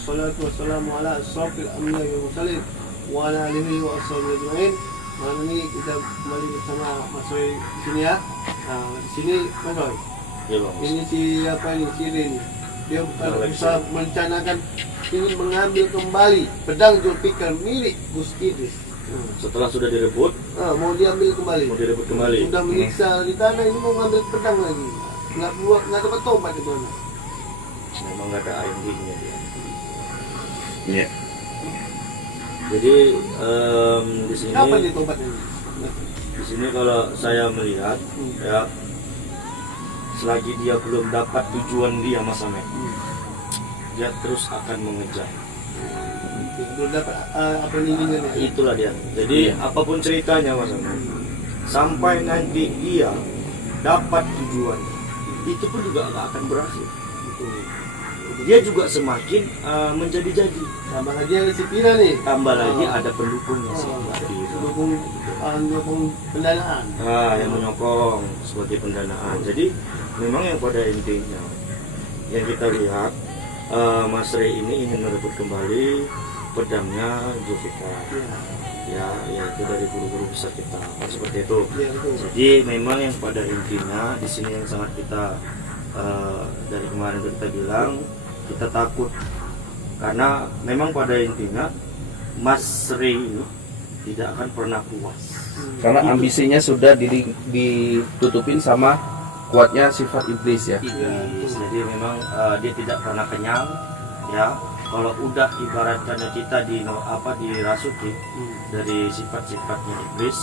wassalatu wassalamu ala asrofil anbiya wal mursalin wa ala alihi wa ashabihi ajmain. Malam ini kita kembali bersama Mas Roy di sini ya. Nah, di sini Mas Roy. Ya, Bang. Ini si apa ini? Si Rin. Dia bisa merencanakan ingin mengambil kembali pedang Zulfikar milik Gus Idris. Setelah sudah direbut, Mau diambil kembali. Sudah menyiksa di tanah, ini mau ngambil pedang lagi. Nggak dapat tobat itu. memang nggak ada endingnya dia. Iya. Jadi di sini. Kapan dia tobatnya? Di sini kalau saya melihat ya, selagi dia belum dapat tujuan dia Mas Amet, dia terus akan mengejar. Belum dapat apa inginnya? Itulah dia. Jadi apapun ceritanya Mas Amet, sampai nanti dia dapat tujuan, itu pun juga nggak akan berhasil. Dia juga semakin menjadi-jadi. Tambah lagi ada si Pira nih. Tambah lagi ada pendukungnya sih. Pendukung pendanaan. Yang menyokong sebagai pendanaan. Jadi memang yang pada intinya yang kita lihat, Mas Rey ini ingin merebut kembali pedangnya Zulfikar. Ya, yaitu dari guru-guru besar kita. Seperti itu. Jadi memang yang pada intinya di sini yang sangat kita dari kemarin kita bilang, kita takut karena memang pada intinya Mas Rey ini tidak akan pernah puas Karena ambisinya sudah ditutupin sama kuatnya sifat iblis ya. iblis. Jadi memang dia tidak pernah kenyang ya. Kalau udah ibaratnya kita dirasuki dari sifat-sifatnya iblis,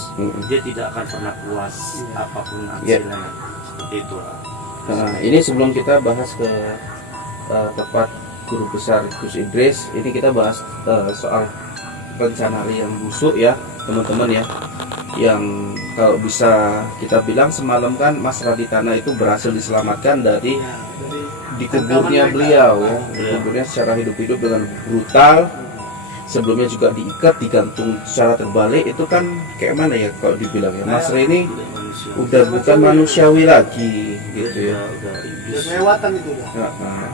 dia tidak akan pernah puas apapun hasilnya. Seperti itu lah. Nah, ini sebelum kita bahas ke tempat guru besar Gus Idris, ini kita bahas soal rencana yang busuk ya teman-teman ya, yang kalau bisa kita bilang semalam kan Mas Raditana itu berhasil diselamatkan dari dikuburnya beliau ya, dikuburnya secara hidup-hidup dengan brutal. Sebelumnya juga diikat, digantung secara terbalik. Itu kan kayak mana ya kalau dibilang ya, Mas Rey ini udah bukan manusiawi lagi gitu ya. Udah iblis. Udah kelewatan itu udah.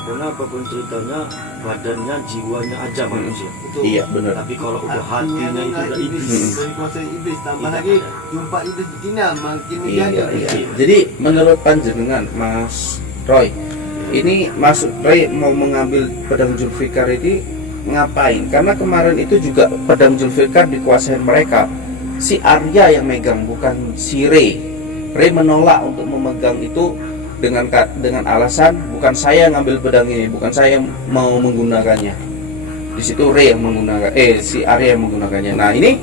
Karena apapun ceritanya, badannya, jiwanya aja manusia. Iya benar. Tapi kalau udah hatinya itu udah iblis. Dari kuasa iblis. Tambah lagi jumpa iblis di Cina makin Iya, menjadi. iya. Jadi menurut panjenengan Mas Roy, ini Mas Roy mau mengambil pedang Zulfikar ini ngapain? Karena kemarin itu juga pedang Zulfikar dikuasain mereka. Si Arya yang megang, bukan si Rey. Rey menolak untuk memegang itu dengan alasan bukan saya ngambil pedang ini, bukan saya mau menggunakannya. Di situ Rey yang menggunakan, si Arya yang menggunakannya. Nah ini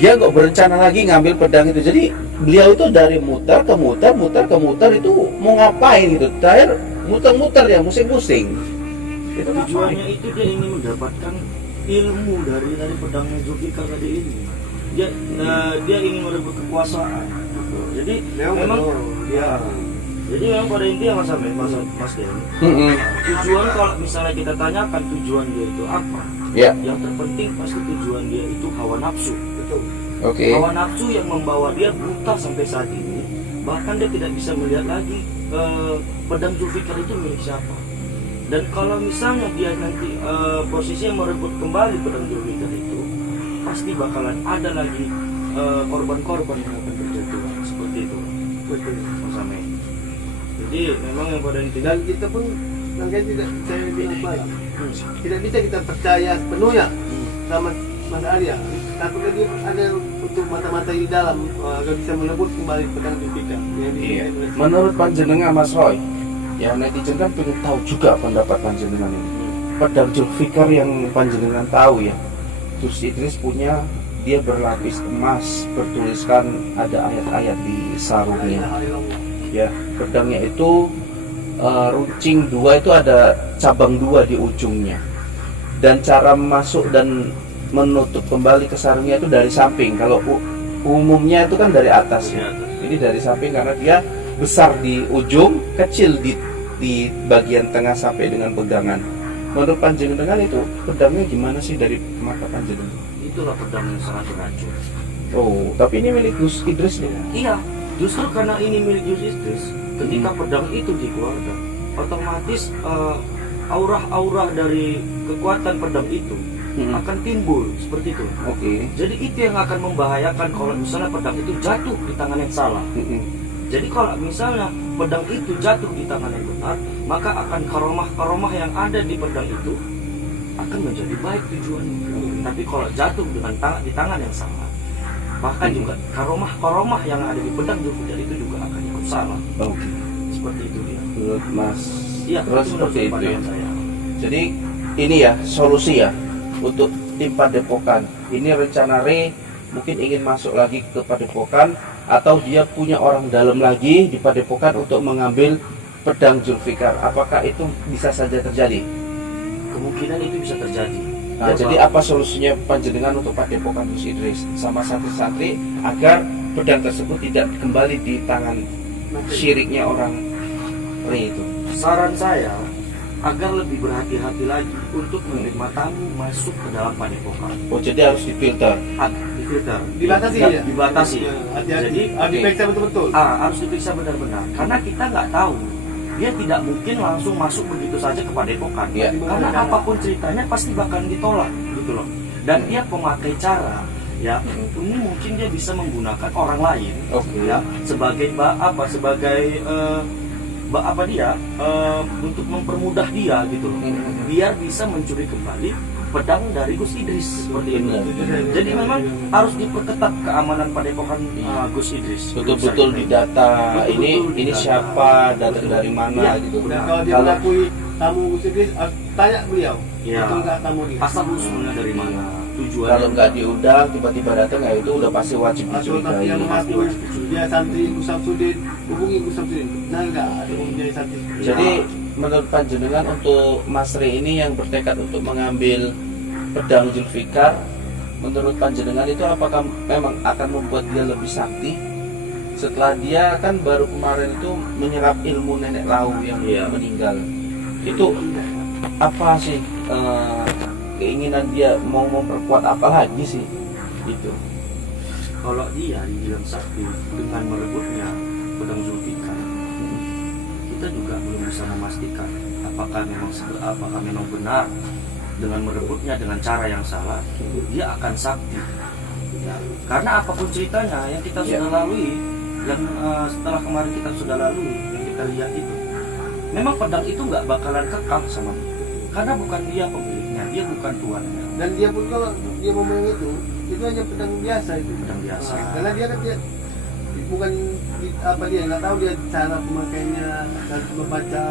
dia nggak berencana lagi ngambil pedang itu. Jadi beliau itu dari muter ke muter itu mau ngapain gitu? Terakhir muter-muter ya, musing-musing. Itu Tujuannya itu dia ingin mendapatkan ilmu dari pedangnya Zulfikar tadi ini. Dia ingin merebut kekuasaan. Jadi memang jadi memang pada intinya Mas Den, tujuan kalau misalnya kita tanyakan tujuan dia itu apa, yang terpenting pasti tujuan dia itu hawa nafsu. Hawa nafsu yang membawa dia buta sampai saat ini. Bahkan dia tidak bisa melihat lagi pedang Zulfikar itu milik siapa. Dan kalau misalnya dia nanti posisinya merebut kembali pedang Zulfikar itu, pasti bakalan ada lagi korban-korban yang akan berjatuhan seperti itu. Betul. Sama. Jadi memang yang pada intinya Dan kita pun makanya tidak percaya dengan malam. Tidak bisa kita percaya sepenuhnya sama Mas Arya. Takutnya dia ada untuk mata-mata di dalam agar bisa merebut kembali pedang Zulfikar. Menurut panjenengan Mas Roy, ya netizen kan pengen tahu juga pendapat panjenengan ini. Pedang Zulfikar yang panjenengan tahu ya, Gus Idris punya, dia berlapis emas, bertuliskan ada ayat-ayat di sarungnya. Ya, pedangnya itu runcing 2 itu ada cabang 2 di ujungnya. Dan cara masuk dan menutup kembali ke sarungnya itu dari samping. Kalau umumnya itu kan dari atas ya. Ini dari samping karena dia besar di ujung, kecil di bagian tengah sampai dengan pegangan. Menurut panjenengan itu pedangnya gimana sih dari mata panjenengan? itulah pedang yang sangat beracun. Oh, tapi ini milik Gus Idris ya? Iya, justru karena ini milik Gus Idris, ketika pedang itu dikeluarkan, otomatis aura-aura dari kekuatan pedang itu akan timbul seperti itu. Oke. Jadi itu yang akan membahayakan kalau misalnya pedang itu jatuh di tangan yang salah. Jadi kalau misalnya pedang itu jatuh di tangan yang benar, maka akan karomah-karomah yang ada di pedang itu akan menjadi baik tujuannya. Tapi kalau jatuh dengan di tangan yang salah, bahkan juga karomah-karomah yang ada di pedang Zulfikar itu juga akan ikut salah. Oke. Seperti itu dia. Menurut Mas Iya, Ros itu seperti menurut itu ya. pandangan saya. Jadi ini ya solusi ya untuk tim Padepokan. Ini rencana Re mungkin ingin masuk lagi ke Padepokan, atau dia punya orang dalam lagi di Padepokan untuk mengambil pedang Zulfikar. Apakah itu bisa saja terjadi? Kemungkinan itu bisa terjadi. Nah, Ya, jadi Pak. apa solusinya panjenengan untuk Padepokan Gus Idris sama santri-santri agar pedang tersebut tidak kembali di tangan syiriknya orang Re itu? Saran saya agar lebih berhati-hati lagi untuk menerima tamu masuk ke dalam padepokan. Oh, jadi harus difilter. Difilter, Dibatasi Ya, ya. dibatasi. Ya, hati-hati. Jadi, Harus diperiksa betul-betul. Harus diperiksa benar-benar. Karena kita nggak tahu, dia tidak mungkin langsung masuk begitu saja ke padepokan. Ya. Karena apapun ceritanya pasti bakal ditolak, gitu loh. Dan dia pemakai cara, ya, ini mungkin dia bisa menggunakan orang lain, Oke. ya, sebagai untuk mempermudah dia gitu loh, biar bisa mencuri kembali pedang dari Gus Idris seperti itu. Jadi memang harus diperketat keamanan padepokan Gus Idris. Betul-betul didata. Betul-betul Ini didata. siapa, datang dari mana Iya, gitu. Dan benar. kalau dia Kalau- mengakui tamu Gus Idris, harus tanya beliau. Iya. Betul nggak tamu dia? Asal usulnya dari mana, tujuannya. Kalau nggak diundang tiba-tiba datang, ya itu udah pasti wajib Atau dicurigai. yang mengaku dia santri Gus Samsudin, hubungi Gus Samsudin. Nah nggak ada menjadi santri. Jadi menurut panjenengan untuk Mas Re ini yang bertekad untuk mengambil pedang Zulfikar, menurut panjenengan itu apakah memang akan membuat dia lebih sakti? Setelah dia kan baru kemarin itu menyerap ilmu nenek Lau yang Iya. meninggal. Itu apa sih keinginan dia mau memperkuat apa lagi sih? Itu. Kalau dia dibilang sakti dengan merebutnya pedang Zulfikar, kita juga belum bisa memastikan apakah memang benar dengan merebutnya dengan cara yang salah dia akan sakti. Ya, karena apapun ceritanya yang kita sudah lalui, yang setelah kemarin kita sudah lalui, yang kita lihat itu, memang pedang itu nggak bakalan kekal sama dia, karena bukan dia pemiliknya, dia bukan tuannya. Dan dia pun kalau dia ngomong itu hanya pedang biasa itu. Pedang biasa. Nah, karena dia kan dia bukan dia nggak tahu dia cara pemakainya dan membaca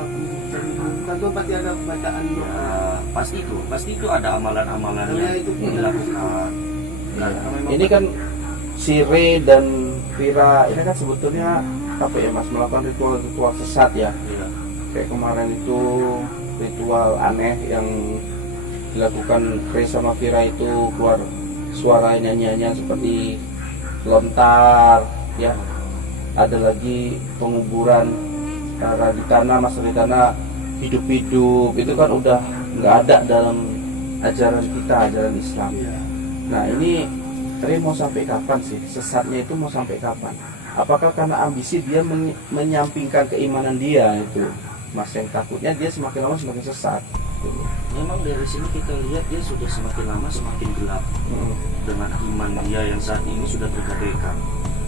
bukan tuh pasti ada bacaan Ya, pasti itu ada amalan-amalan Karena yang itu dilakukan. Karena memang Ini kan si Re dan Vira ini kan sebetulnya apa ya Mas, melakukan ritual-ritual sesat ya. Iya. Kayak kemarin itu ritual aneh yang dilakukan Re sama Vira itu, keluar suara nyanyiannya seperti lontar ya. Ada lagi penguburan cara di tanah, masa di tanah hidup-hidup, itu kan udah nggak ada dalam ajaran kita, ajaran Islam. Iya. Nah ini Re mau sampai kapan sih? Sesatnya itu mau sampai kapan? Apakah karena ambisi dia menyampingkan keimanan dia itu? Mas, yang takutnya dia semakin lama semakin sesat. Memang dari sini kita lihat dia sudah semakin lama semakin gelap dengan iman dia yang saat ini sudah tergadaikan,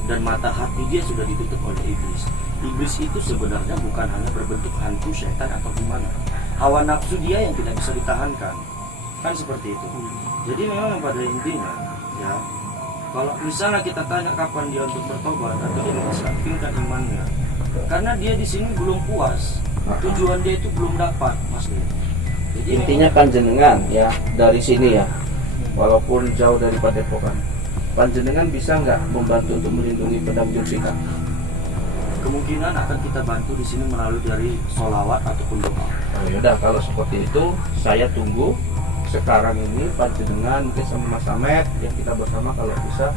dan mata hati dia sudah ditutup oleh iblis. Iblis itu sebenarnya bukan hanya berbentuk hantu, syaitan atau gimana. Hawa nafsu dia yang tidak bisa ditahankan, kan seperti itu. Jadi memang pada intinya, ya, kalau misalnya kita tanya kapan dia untuk bertobat atau dia mengesampingkan imannya, karena dia di sini belum puas, tujuan dia itu belum dapat, Mas. Jadi Intinya panjenengan ya dari sini ya, walaupun jauh dari Padepokan, panjenengan bisa nggak membantu untuk melindungi pedang Zulfikar? kemungkinan akan kita bantu di sini melalui dari sholawat ataupun doa. Oh yaudah, kalau seperti itu saya tunggu sekarang ini panjenengan mungkin sama Mas Ahmed ya, kita bersama kalau bisa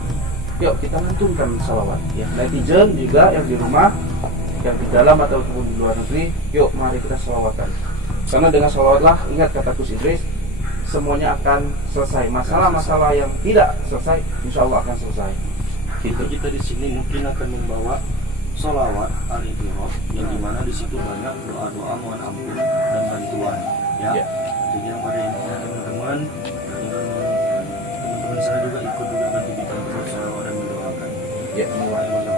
yuk kita lantunkan salawat ya. Netizen juga yang di rumah, yang di dalam ataupun di luar negeri, yuk mari kita salawatkan, karena dengan salawatlah, ingat kata Gus Idris, semuanya akan selesai. Masalah-masalah yang tidak selesai insya Allah akan selesai gitu. Jadi kita di sini mungkin akan membawa sholawat al-ightiraf yang dimana di situ banyak doa-doa mohon ampun dan bantuan. ya. Ya. Jadi yang pada intinya teman-teman, teman-teman saya juga ikut juga kan dibikin terus dan mendoakan. Ya. Mulai malam.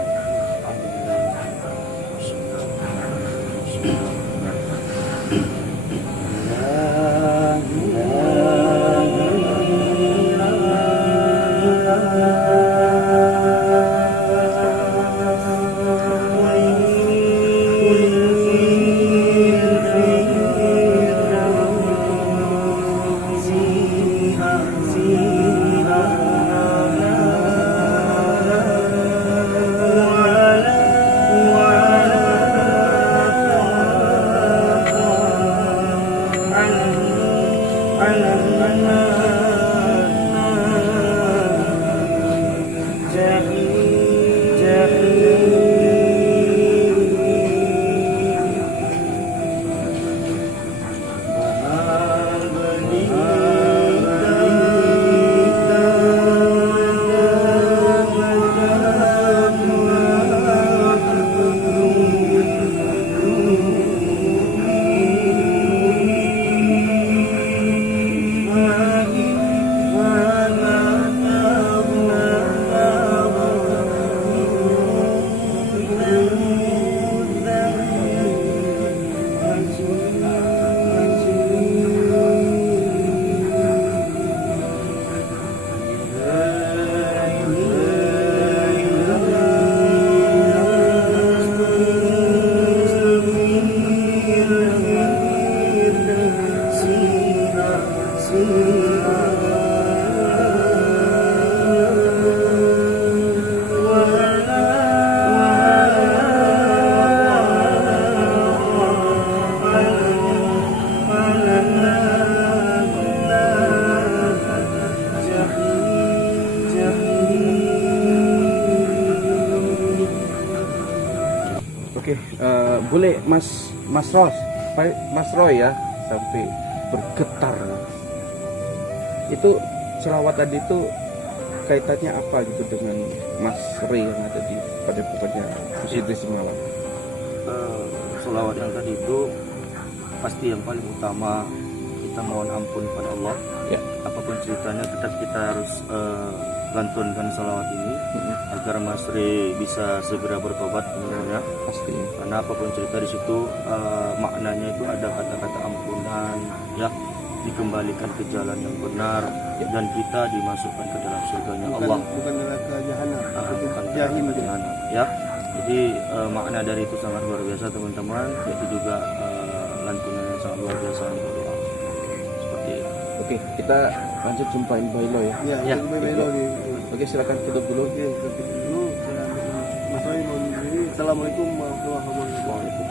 Oke, boleh Mas Roy ya sampai bergetar. Itu selawat tadi itu kaitannya apa gitu dengan Mas Ray yang ada di pada pokoknya Gus Idris semalam? Selawat yang tadi itu pasti yang paling utama kita mohon ampun kepada Allah. Ya. Apapun ceritanya tetap kita harus lantunkan selawat ini agar Mas Ray bisa segera bertobat menurutnya. Pasti. Karena apapun cerita di situ maknanya itu ada kata-kata ampunan, ya, dikembalikan ke jalan yang benar, dan kita dimasukkan ke dalam surganya Allah. Bukan neraka jahanam, Bukan jahim neraka jahanam, ya. Jadi makna dari itu sangat luar biasa teman-teman. Itu juga lantunan yang sangat luar biasa untuk doa. Seperti itu. Oke, kita lanjut jumpain Bailo ya. Ya, Ya. Bailo di. Oke, silakan tutup dulu. Oke, dulu. Mas Roy mohon diri. Assalamualaikum warahmatullahi wabarakatuh.